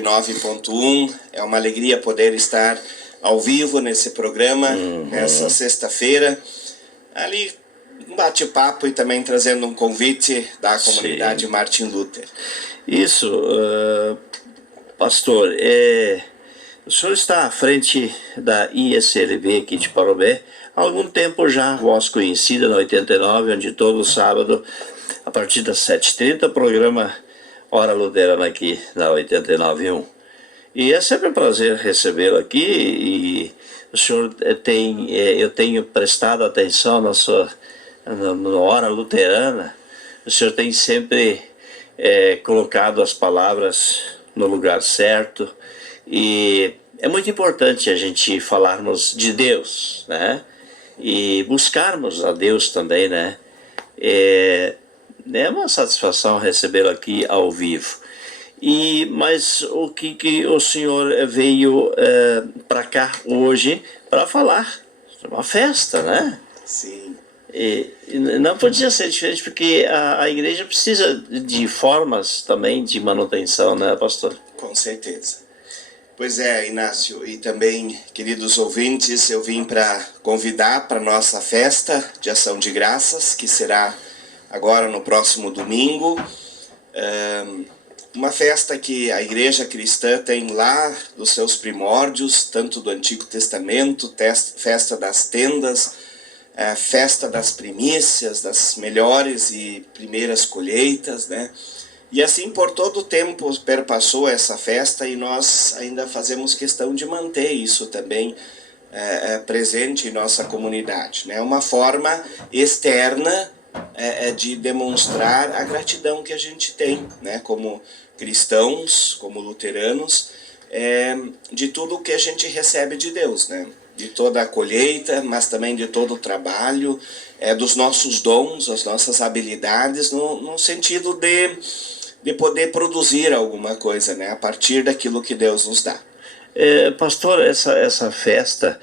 89.1. É uma alegria poder estar ao vivo nesse programa, nessa sexta-feira. Ali, um bate-papo e também trazendo um convite da comunidade Martin Luther. Isso, pastor, o senhor está à frente da ISLB aqui de Parobé há algum tempo já, voz conhecida na 89, onde todo sábado, a partir das 7h30, programa Hora Luterana aqui na 89.1. E é sempre um prazer recebê-lo aqui, e o senhor eu tenho prestado atenção na Hora Luterana. O senhor tem sempre colocado as palavras no lugar certo, e é muito importante a gente falarmos de Deus, né? E buscarmos a Deus também, né? É uma satisfação recebê-lo aqui ao vivo. Mas o que o senhor veio para cá hoje para falar? É uma festa, né? Sim. E não podia ser diferente, porque a igreja precisa de formas também de manutenção, né, pastor? Com certeza. Pois é, Inácio, e também, queridos ouvintes, eu vim para convidar para a nossa festa de ação de graças, que será agora no próximo domingo. Uma festa que a igreja cristã tem lá dos seus primórdios, tanto do Antigo Testamento, festa das tendas, festa das primícias, das melhores e primeiras colheitas, né? E assim por todo o tempo perpassou essa festa, e nós ainda fazemos questão de manter isso também presente em nossa comunidade, né? Uma forma externa de demonstrar a gratidão que a gente tem, né? Como cristãos, como luteranos, de tudo que a gente recebe de Deus, né? De toda a colheita, mas também de todo o trabalho, dos nossos dons, as nossas habilidades, no sentido de poder produzir alguma coisa, né, a partir daquilo que Deus nos dá. Pastor, essa festa,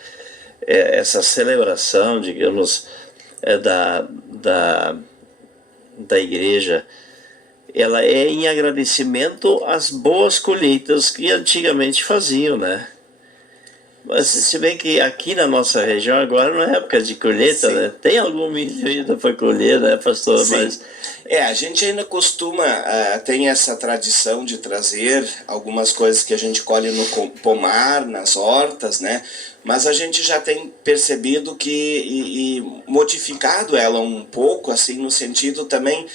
essa celebração, digamos, da igreja, ela é em agradecimento às boas colheitas que antigamente faziam, né? Mas se bem que aqui na nossa região agora não é época de colheita, sim, né? Tem algum milho ainda para colher, né, pastor? Sim. Mas a gente ainda costuma, tem essa tradição de trazer algumas coisas que a gente colhe no pomar, nas hortas, né? Mas a gente já tem percebido e modificado ela um pouco, assim, no sentido também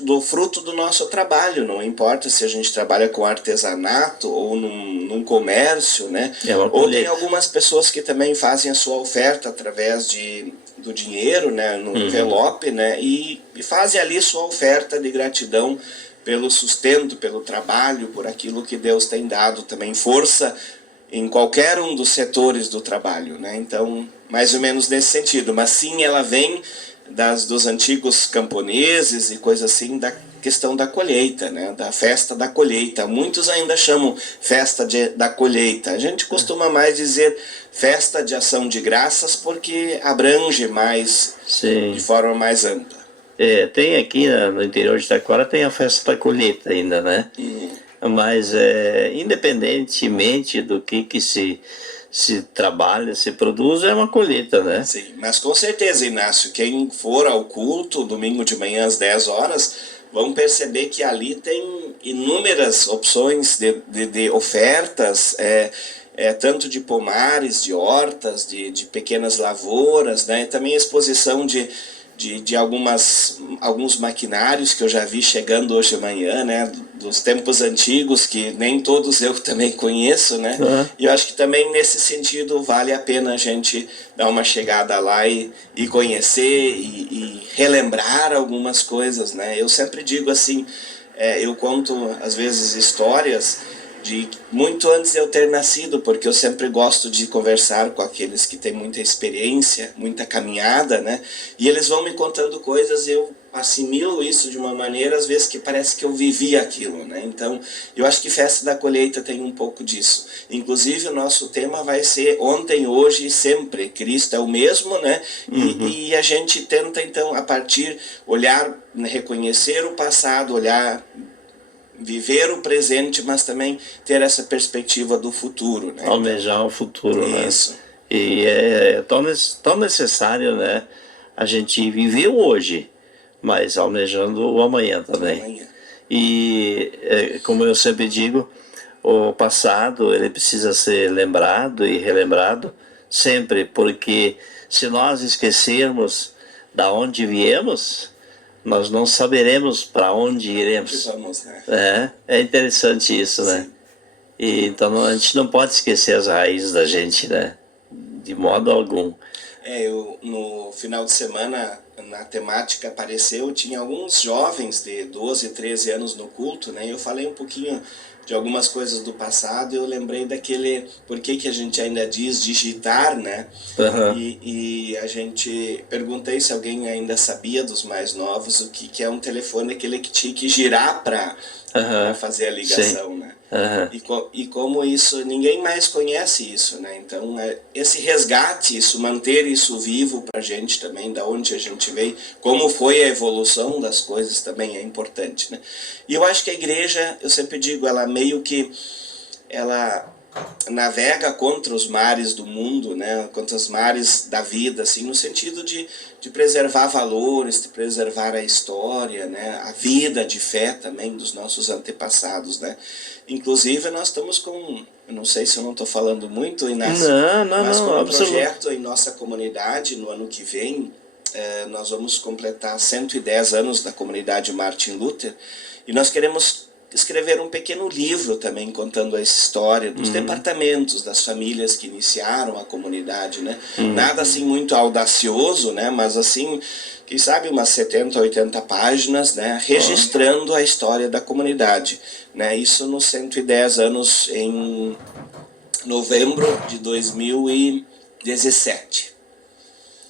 do fruto do nosso trabalho. Não importa se a gente trabalha com artesanato ou num comércio, né? Ou tem algumas pessoas que também fazem a sua oferta através do dinheiro, né? No envelope, né? E fazem ali sua oferta de gratidão pelo sustento, pelo trabalho, por aquilo que Deus tem dado também, força em qualquer um dos setores do trabalho, né? Então, mais ou menos nesse sentido. Mas sim, ela vem dos antigos camponeses e coisa assim, da questão da colheita, né? Da festa da colheita. Muitos ainda chamam festa da colheita. A gente costuma mais dizer festa de ação de graças, porque abrange mais, sim, de forma mais ampla. Tem aqui no interior de Taquara, tem a festa da colheita ainda, né? Mas independentemente do que se trabalha, se produz, é uma colheita, né? Sim, mas com certeza, Inácio, quem for ao culto, domingo de manhã às 10 horas, vão perceber que ali tem inúmeras opções de ofertas, tanto de pomares, de hortas, de pequenas lavouras, né? E também a exposição de alguns maquinários que eu já vi chegando hoje de manhã, né, dos tempos antigos, que nem todos eu também conheço, né, e eu acho que também nesse sentido vale a pena a gente dar uma chegada lá e conhecer e relembrar algumas coisas, né. Eu sempre digo assim, eu conto às vezes histórias de muito antes de eu ter nascido, porque eu sempre gosto de conversar com aqueles que têm muita experiência, muita caminhada, né? E eles vão me contando coisas e eu assimilo isso de uma maneira, às vezes, que parece que eu vivi aquilo, né? Então, eu acho que festa da colheita tem um pouco disso. Inclusive, o nosso tema vai ser ontem, hoje e sempre. Cristo é o mesmo, né? E a gente tenta, então, a partir, olhar, reconhecer o passado, olhar viver o presente, mas também ter essa perspectiva do futuro, né? Almejar o futuro, né? Isso. E é tão necessário, né? A gente viver o hoje, mas almejando o amanhã também. Amanhã. E, como eu sempre digo, o passado ele precisa ser lembrado e relembrado sempre, porque se nós esquecermos da onde viemos, nós não saberemos para onde iremos. Vamos, né? É interessante isso, né? Sim. E, então a gente não pode esquecer as raízes da gente, né? De modo algum. Eu no final de semana, na temática apareceu, tinha alguns jovens de 12, 13 anos no culto, né? Eu falei um pouquinho de algumas coisas do passado, eu lembrei daquele, por que a gente ainda diz digitar, né? Uhum. E a gente, perguntei se alguém ainda sabia dos mais novos o que é um telefone, aquele que tinha que girar para fazer a ligação, sim, né? Uhum. E como isso, ninguém mais conhece isso, né? Então, esse resgate, isso, manter isso vivo pra gente também, da onde a gente veio, como foi a evolução das coisas também é importante, né? E eu acho que a igreja, eu sempre digo, ela meio que, ela navega contra os mares do mundo, né? Contra os mares da vida, assim, no sentido de preservar valores, de preservar a história, né? A vida de fé também dos nossos antepassados, né? Inclusive nós estamos com, eu não sei se eu não estou falando muito, Inácio, mas com um projeto em nossa comunidade no ano que vem, nós vamos completar 110 anos da comunidade Martin Luther, e nós queremos escrever um pequeno livro também contando a história dos departamentos, das famílias que iniciaram a comunidade, né? Nada assim muito audacioso, né? Mas assim, quem sabe umas 70, 80 páginas, né? Registrando a história da comunidade, né? Isso nos 110 anos em novembro de 2017.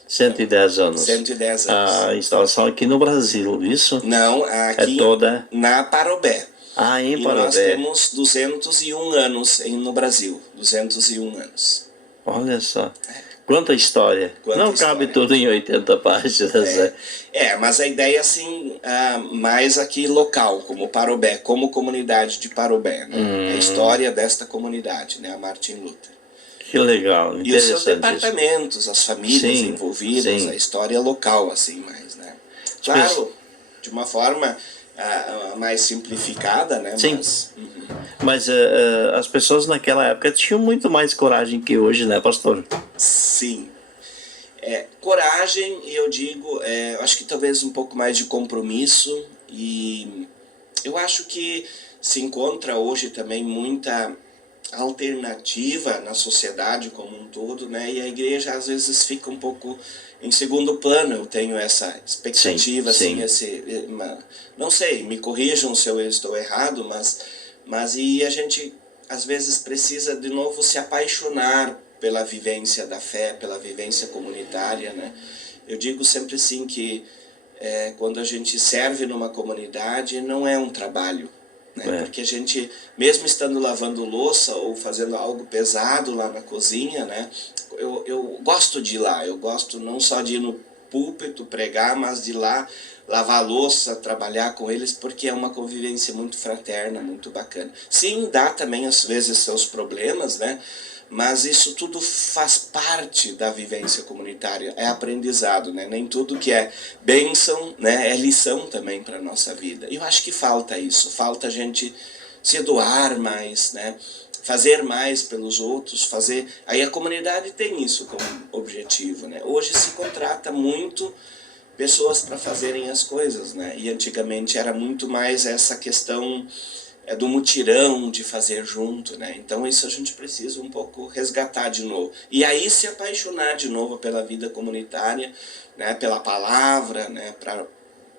110 anos. 110 anos. A instalação aqui no Brasil, isso? Não, aqui é toda na Parobé. em E Parobé. nós temos 201 anos no Brasil. 201 anos. Olha só. Quanta história. Quanta não história. cabe tudo em 80 páginas. Mas a ideia assim, mais aqui local, como Parobé, como comunidade de Parobé, né? A história desta comunidade, né? A Martin Luther. Que legal, E os seus interessante departamentos, as famílias Sim, envolvidas, sim. a história local, assim, mais, né? Claro, de uma forma mais simplificada, né? Sim. Mas, as pessoas naquela época tinham muito mais coragem que hoje, né, pastor? sim. Coragem, e eu digo, acho que talvez um pouco mais de compromisso, e eu acho que se encontra hoje também muita alternativa na sociedade como um todo, né? E a igreja às vezes fica um pouco em segundo plano. Eu tenho essa expectativa, sim, assim, não sei, me corrijam se eu estou errado, mas e a gente às vezes precisa de novo se apaixonar pela vivência da fé, pela vivência comunitária, né? Eu digo sempre assim que quando a gente serve numa comunidade não é um trabalho, né? Porque a gente, mesmo estando lavando louça ou fazendo algo pesado lá na cozinha, né? Eu gosto de ir lá, eu gosto não só de ir no púlpito pregar, mas de ir lá lavar louça, trabalhar com eles, porque é uma convivência muito fraterna, muito bacana. Sim, dá também às vezes seus problemas, né? Mas isso tudo faz parte da vivência comunitária, é aprendizado, né? Nem tudo que é bênção, né, é lição também para a nossa vida. E eu acho que falta isso, falta a gente se doar mais, né? Fazer mais pelos outros, fazer... Aí a comunidade tem isso como objetivo, né? Hoje se contrata muito pessoas para fazerem as coisas, né? E antigamente era muito mais essa questão do mutirão, de fazer junto, né? Então isso a gente precisa um pouco resgatar de novo. E aí se apaixonar de novo pela vida comunitária, né? Pela palavra, né?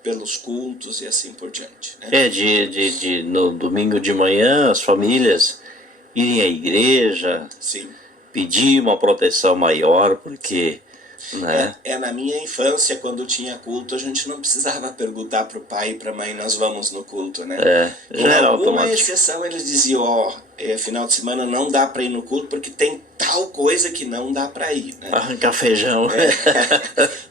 Pelos cultos e assim por diante, né? No domingo de manhã, as famílias irem à igreja, Sim. pedir uma proteção maior, porque... né? Na minha infância, quando tinha culto, a gente não precisava perguntar para o pai e para a mãe, nós vamos no culto, né? Já Com era alguma automático. exceção, eles diziam, final de semana não dá para ir no culto porque tem tal coisa que não dá para ir, né? Arrancar feijão.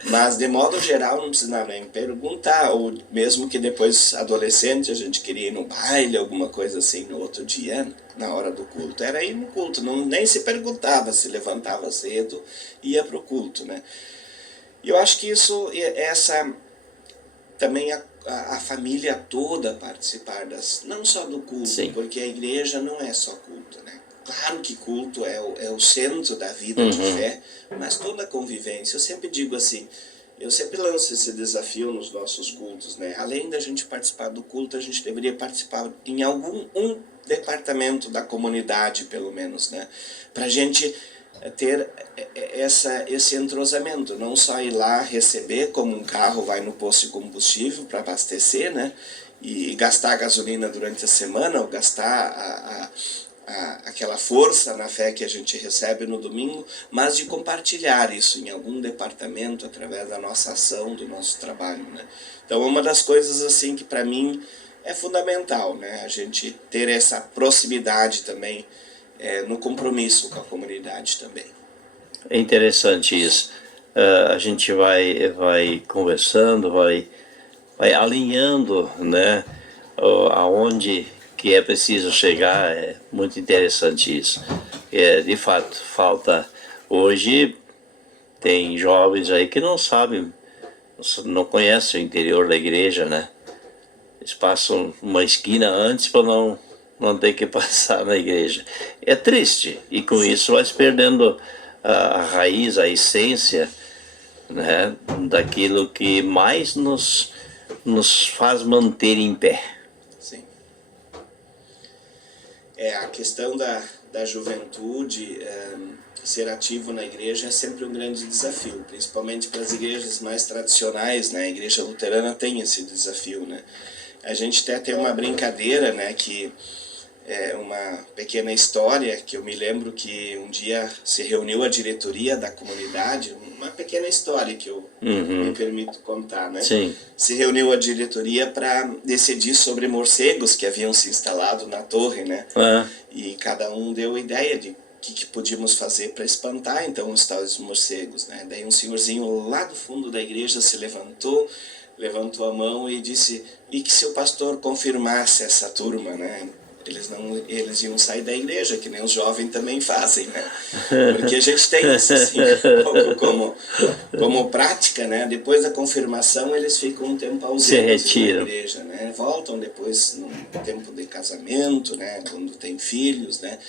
Mas de modo geral não precisava nem perguntar, ou mesmo que depois adolescente a gente queria ir no baile, alguma coisa assim no outro dia, na hora do culto, era ir no culto, não, nem se perguntava, se levantava cedo, ia pro culto, né? E eu acho que isso, essa também a família toda participar não só do culto, Sim. porque a igreja não é só culto, né? Claro que culto é o centro da vida de fé, mas toda a convivência. Eu sempre digo assim, eu sempre lanço esse desafio nos nossos cultos, né? Além da gente participar do culto, a gente deveria participar em um departamento da comunidade, pelo menos, né? Pra gente ter esse entrosamento, não só ir lá receber, como um carro vai no posto de combustível para abastecer, né? E gastar gasolina durante a semana, ou gastar aquela força na fé que a gente recebe no domingo, mas de compartilhar isso em algum departamento através da nossa ação, do nosso trabalho, né? Então, uma das coisas assim que para mim é fundamental, né? A gente ter essa proximidade também no compromisso com a comunidade também. É interessante isso. A gente vai conversando, vai alinhando, né, aonde que é preciso chegar. É muito interessante isso. De fato, falta hoje, tem jovens aí que não sabem, não conhecem o interior da igreja, né? Eles passam uma esquina antes para não ter que passar na igreja. É triste, e com isso vai se perdendo a raiz, a essência, né, daquilo que mais nos faz manter em pé. Sim. A questão da juventude, ser ativo na igreja é sempre um grande desafio, principalmente para as igrejas mais tradicionais, né? A igreja luterana tem esse desafio, né? A gente até tem uma brincadeira, né, que é uma pequena história, que eu me lembro que um dia se reuniu a diretoria da comunidade, uma pequena história que eu me permito contar, né? Sim. Se reuniu a diretoria para decidir sobre morcegos que haviam se instalado na torre, né? E cada um deu ideia de que podíamos fazer para espantar então os tais morcegos, né? Daí um senhorzinho lá do fundo da igreja se levantou a mão e disse: e que se o pastor confirmasse essa turma, né? Eles iam sair da igreja, que nem os jovens também fazem, né? Porque a gente tem isso assim, um pouco como prática, né? Depois da confirmação eles ficam um tempo ausentes da igreja, né? Voltam depois no tempo de casamento, né? Quando tem filhos, né?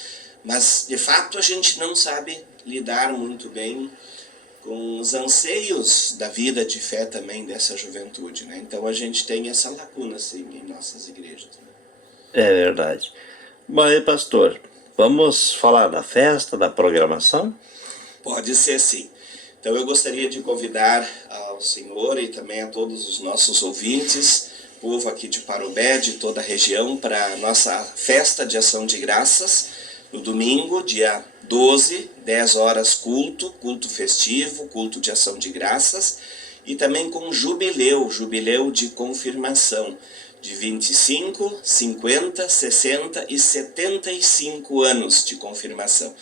Mas de fato a gente não sabe lidar muito bem com os anseios da vida de fé também dessa juventude, né? Então a gente tem essa lacuna assim em nossas igrejas, né? É verdade. Mas, pastor, vamos falar da festa, da programação? Pode ser sim. Então eu gostaria de convidar ao senhor e também a todos os nossos ouvintes, povo aqui de Parobé, de toda a região, para a nossa festa de ação de graças, no domingo, dia 12, 10 horas, culto festivo, culto de ação de graças, e também com jubileu de confirmação, de 25, 50, 60 e 75 anos de confirmação.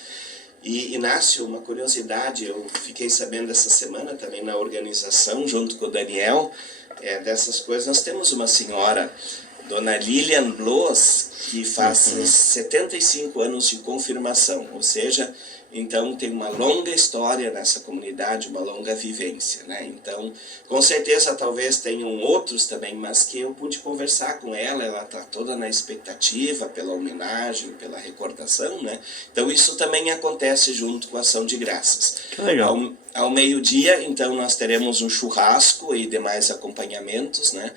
E, Inácio, uma curiosidade, eu fiquei sabendo essa semana também na organização, junto com o Daniel, dessas coisas. Nós temos uma senhora, Dona Lilian Bloas, que faz 75 anos de confirmação, ou seja, então tem uma longa história nessa comunidade, uma longa vivência, né? Então, com certeza talvez tenham outros também, mas que eu pude conversar com ela está toda na expectativa pela homenagem, pela recordação, né? Então isso também acontece junto com a ação de graças. Que legal. Ao meio-dia, então, nós teremos um churrasco e demais acompanhamentos, né?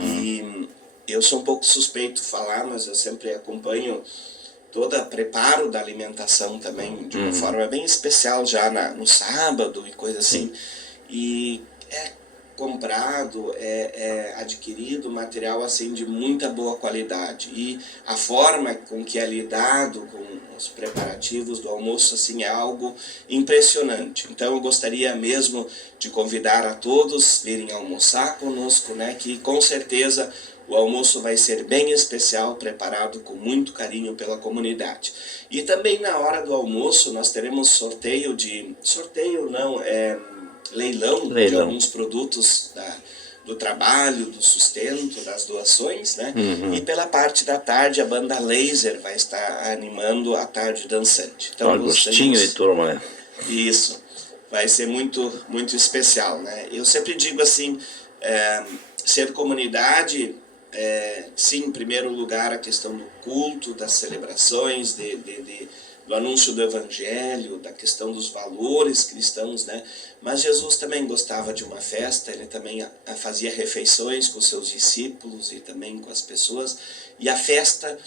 E eu sou um pouco suspeito de falar, mas eu sempre acompanho todo o preparo da alimentação também, de uma forma bem especial já no sábado e coisa assim. E é comprado, adquirido material assim de muita boa qualidade. E a forma com que é lidado com os preparativos do almoço assim é algo impressionante. Então eu gostaria mesmo de convidar a todos virem almoçar conosco, né, que com certeza O almoço vai ser bem especial, preparado com muito carinho pela comunidade. E também na hora do almoço nós teremos leilão de Leilão. alguns produtos do trabalho, do sustento, das doações, né? E pela parte da tarde a banda Laser vai estar animando a tarde dançante. Então, Agostinho e turma, né? Isso, vai ser muito, muito especial, né? Eu sempre digo assim, ser comunidade, sim, em primeiro lugar a questão do culto, das celebrações, do anúncio do evangelho, da questão dos valores cristãos, né? Mas Jesus também gostava de uma festa, ele também fazia refeições com seus discípulos e também com as pessoas, e a festa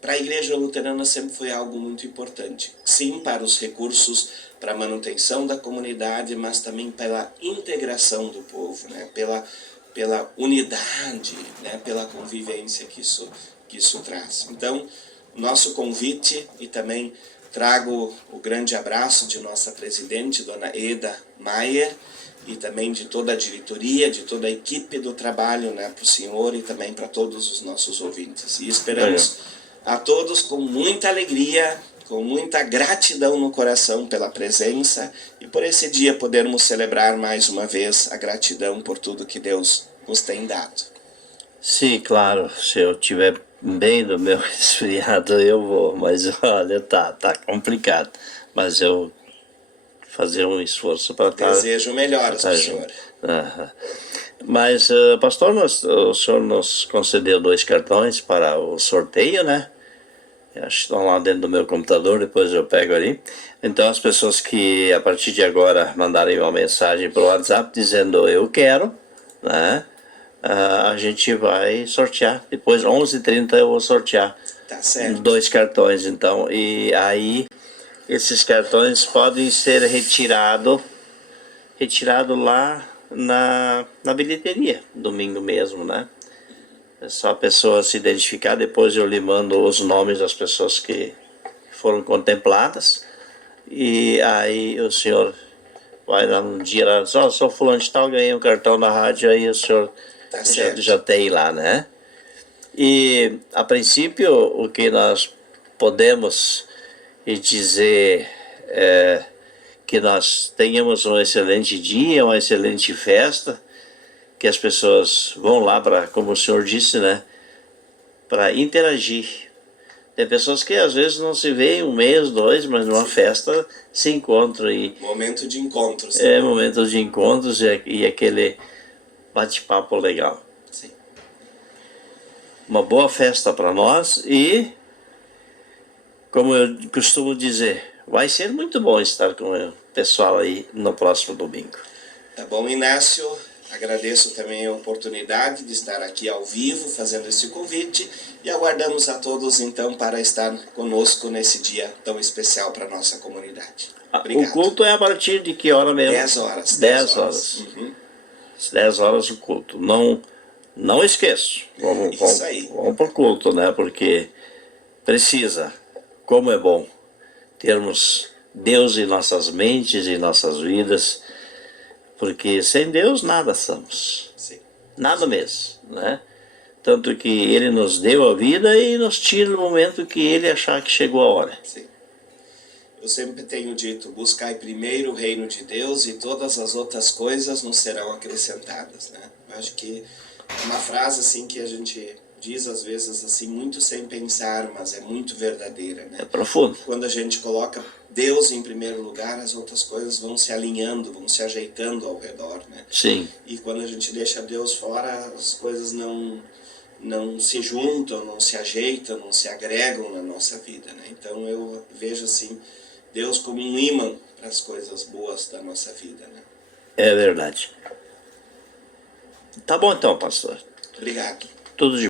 para a igreja luterana sempre foi algo muito importante. Sim, para os recursos, para a manutenção da comunidade, mas também pela integração do povo, né? Pela unidade, né? Pela convivência que isso traz. Então, nosso convite, e também trago o grande abraço de nossa presidente, dona Eda Maier, e também de toda a diretoria, de toda a equipe do trabalho, né, para o senhor e também para todos os nossos ouvintes. E esperamos a todos com muita alegria, com muita gratidão no coração pela presença e por esse dia podermos celebrar mais uma vez a gratidão por tudo que Deus nos tem dado. Sim, claro, se eu tiver bem do meu resfriado eu vou, mas olha, tá complicado, mas eu fazer um esforço para estar... Desejo melhoras para o senhor. Mas, pastor, o senhor nos concedeu 2 cartões para o sorteio, né? Acho que estão lá dentro do meu computador, depois eu pego ali. Então as pessoas que a partir de agora mandarem uma mensagem para o WhatsApp dizendo eu quero, né? A gente vai sortear, depois 11h30 eu vou sortear. Tá certo. 2 cartões, então, e aí esses cartões podem ser retirado lá na bilheteria, domingo mesmo, né? É só a pessoa se identificar, depois eu lhe mando os nomes das pessoas que foram contempladas, e aí o senhor vai lá num dia lá, sou fulano de tal, ganhei um cartão na rádio, aí o senhor Tá já tem lá, né? E a princípio o que nós podemos dizer que nós tenhamos um excelente dia, uma excelente festa, que as pessoas vão lá para, como o senhor disse, né, para interagir. Tem pessoas que às vezes não se vêem 1 mês, 2, mas numa festa se encontram e... Momento de encontros. Momento de encontros e aquele bate-papo legal. Sim. Uma boa festa para nós e, como eu costumo dizer, vai ser muito bom estar com o pessoal aí no próximo domingo. Tá bom, Inácio? Agradeço também a oportunidade de estar aqui ao vivo fazendo esse convite e aguardamos a todos então para estar conosco nesse dia tão especial para a nossa comunidade. Obrigado. O culto é a partir de que hora mesmo? 10 horas. 10 horas. Uhum. 10 horas o culto. Não esqueço. Isso aí. Vamos para o culto, né? Porque precisa. Como é bom termos Deus em nossas mentes e nossas vidas. Porque sem Deus nada somos. Sim. Nada mesmo, né? Tanto que Ele nos deu a vida e nos tira no momento que Ele achar que chegou a hora. Sim. Eu sempre tenho dito, buscai primeiro o reino de Deus e todas as outras coisas nos serão acrescentadas, né? Eu acho que é uma frase assim que a gente diz às vezes assim, muito sem pensar, mas é muito verdadeira, né? É profundo. Quando a gente coloca Deus em primeiro lugar, as outras coisas vão se alinhando, vão se ajeitando ao redor, né? Sim. E quando a gente deixa Deus fora, as coisas não se juntam, não se ajeitam, não se agregam na nossa vida, né? Então eu vejo assim, Deus como um imã para as coisas boas da nossa vida, né? É verdade. Tá bom então, pastor. Obrigado. Tudo de